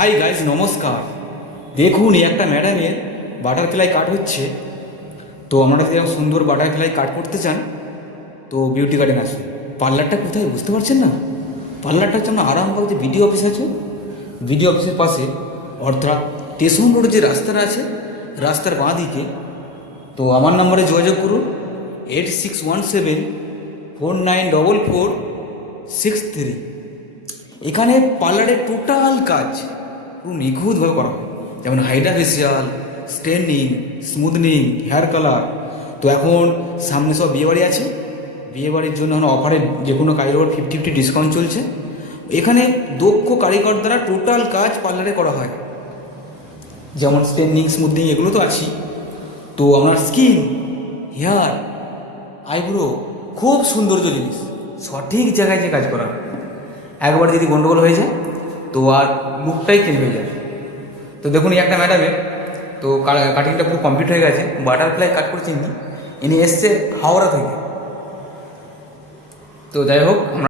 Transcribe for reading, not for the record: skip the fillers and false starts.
Hi guys, নমস্কার। দেখুন, এই একটা ম্যাডামের বাটারফ্লাই কাট হচ্ছে। তো আপনারা যদি এরকম সুন্দর বাটারফ্লাই কাট করতে চান তো বিউটি গার্ডেন আসুন। পার্লারটা কোথায় বুঝতে পারছেন না? পার্লারটা হচ্ছে আমরা আরামবাগ যে বিডিও অফিস আছে, বিডিও অফিসের পাশে, অর্থাৎ স্টেশন রোড যে রাস্তাটা আছে, রাস্তার বাঁ দিকে। তো আমার নম্বরে যোগাযোগ করুন 8617494463। এখানে পার্লারের টোটাল কাজ পুরো নিখুঁতভাবে করা হয়, যেমন hydra facial, straightening, smoothening, hair colour. তো এখন সামনে সব বিয়েবাড়ি আছে, বিয়েবাড়ির জন্য এখন অফারে যে কোনো কাজের ওপর 50-50 ডিসকাউন্ট চলছে। এখানে দক্ষ কারিগর দ্বারা টোটাল কাজ পার্লারে করা হয়, যেমন স্ট্রেনিং, স্মুথনিং, এগুলো তো আছেই। তো আপনার স্কিন, হেয়ার, আইব্রো খুব সৌন্দর্য জিনিস, সঠিক জায়গায় যে কাজ করা হয়। একবার যদি গন্ডগোল হয়ে যায় তো আর লুকটাই চেঞ্জ হয়ে যায়। তো দেখুন, এই একটা ম্যাডামের তো কাটিংটা পুরো কমপ্লিট হয়ে গেছে। বাটারফ্লাই কাট করছেন ইনি এসছে হাওড়া থেকে। তো যাই হোক,